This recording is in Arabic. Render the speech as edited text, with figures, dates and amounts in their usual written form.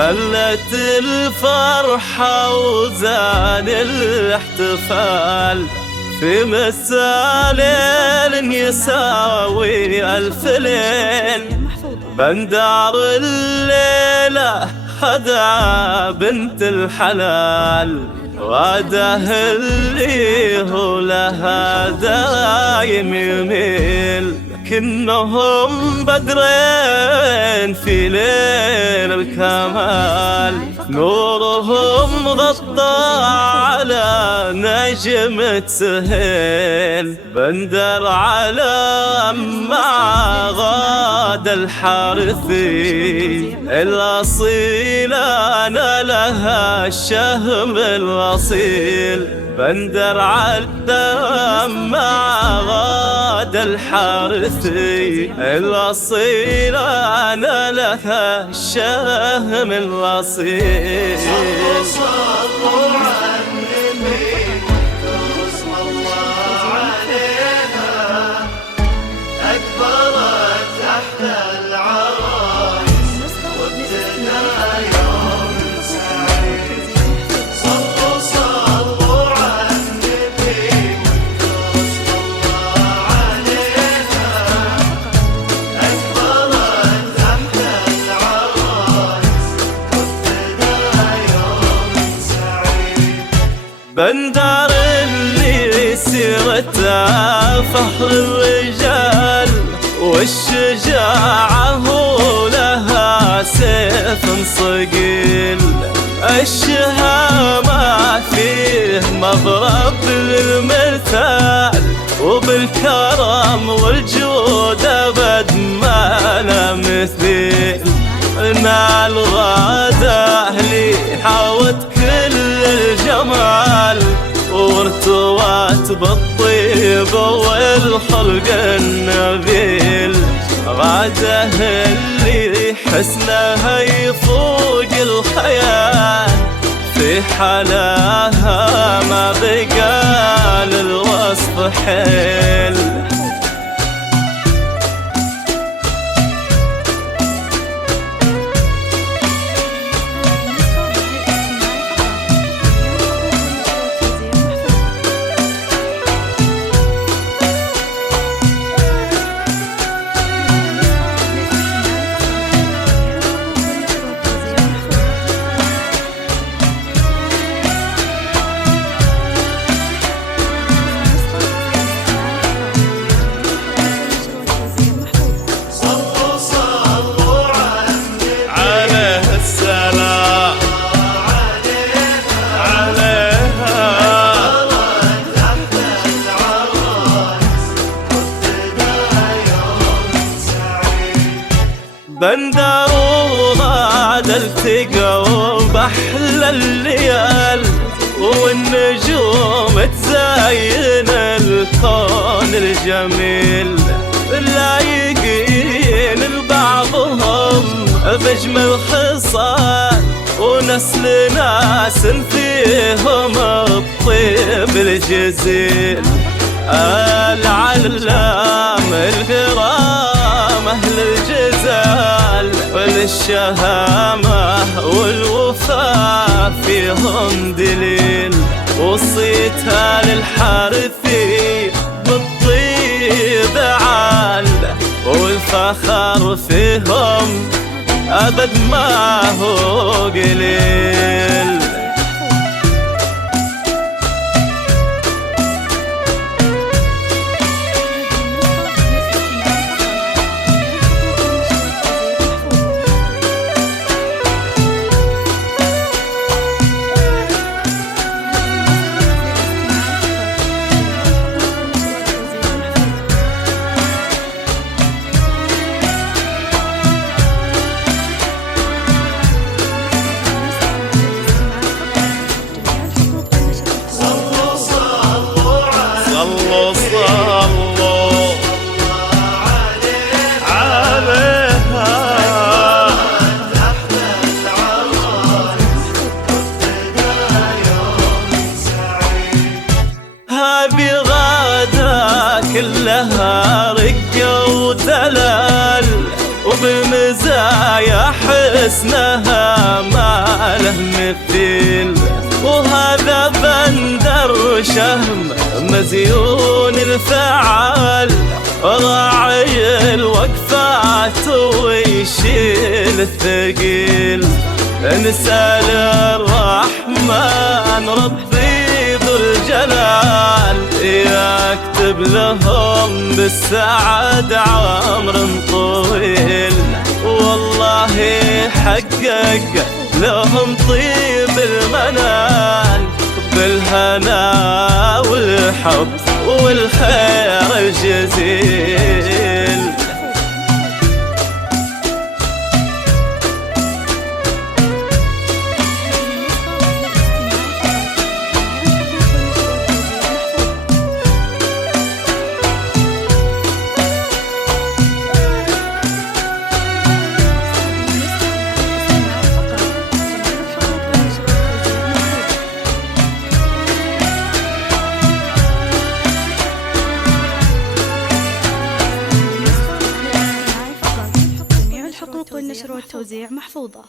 هلت الفرحة وزان الاحتفال في مساء ليل يساوي ألف ليل. بندار الليلة خدع بنت الحلال وعده اللي هو لها دايم يميل. كنهم بدرين في ليل الكمال نورهم غطى على نجمة سهيل. بندر على مع غاد الحارثي الأصيل أنا لها الشهم الأصيل. بندر على الدم مع غاد الحارثي الأصيل أنا لها الشهم الأصيل. صلوا على النبي وصلى الله عليها أكبرت تحت العرايس وابتدى يوم سعيد. صلوا على النبي وصلى الله عليها أكبرت تحت العرايس وابتدى يوم سعيد. بندر اللي سيرته فخر الرجال والشجاعة هو لها سيف صقيل. الشهامة فيه مضرب للمثال وبالكرم والجود أبد ما له مثيل. نال غاده لي حاوت كل الجمال وارتوات بالطيب والخلق النبيل. غاده اللي حسنها يفوق الخيال في حلاها ما بقى للوصف حيل. بندر وغاد التقوا بأحلى الليال والنجوم تزين الكون الجميل. لايقين لبعضهم بأجمل خصال ونسل ناس فيهم الطيب الجزيل. العلام الكرام أهل الجزال والشهامة والوفاء فيهم دليل. وصيتها للحارثي بالطيب عال والفخر فيهم أبد ما هو قليل. كلها رقة ودلال وبالمزايا حسنها ما له مثيل، وهذا بندر شهم مزيون الفعال، راعي الوقفات ويشيل الثقيل. نسأل الرحمن ربي ذو الجلال يكتب لهم بالسعد عمر طويل، والله يحقق لهم طيب المنال بالهنا والحب والخير الجزيل. والنشر والتوزيع محفوظة.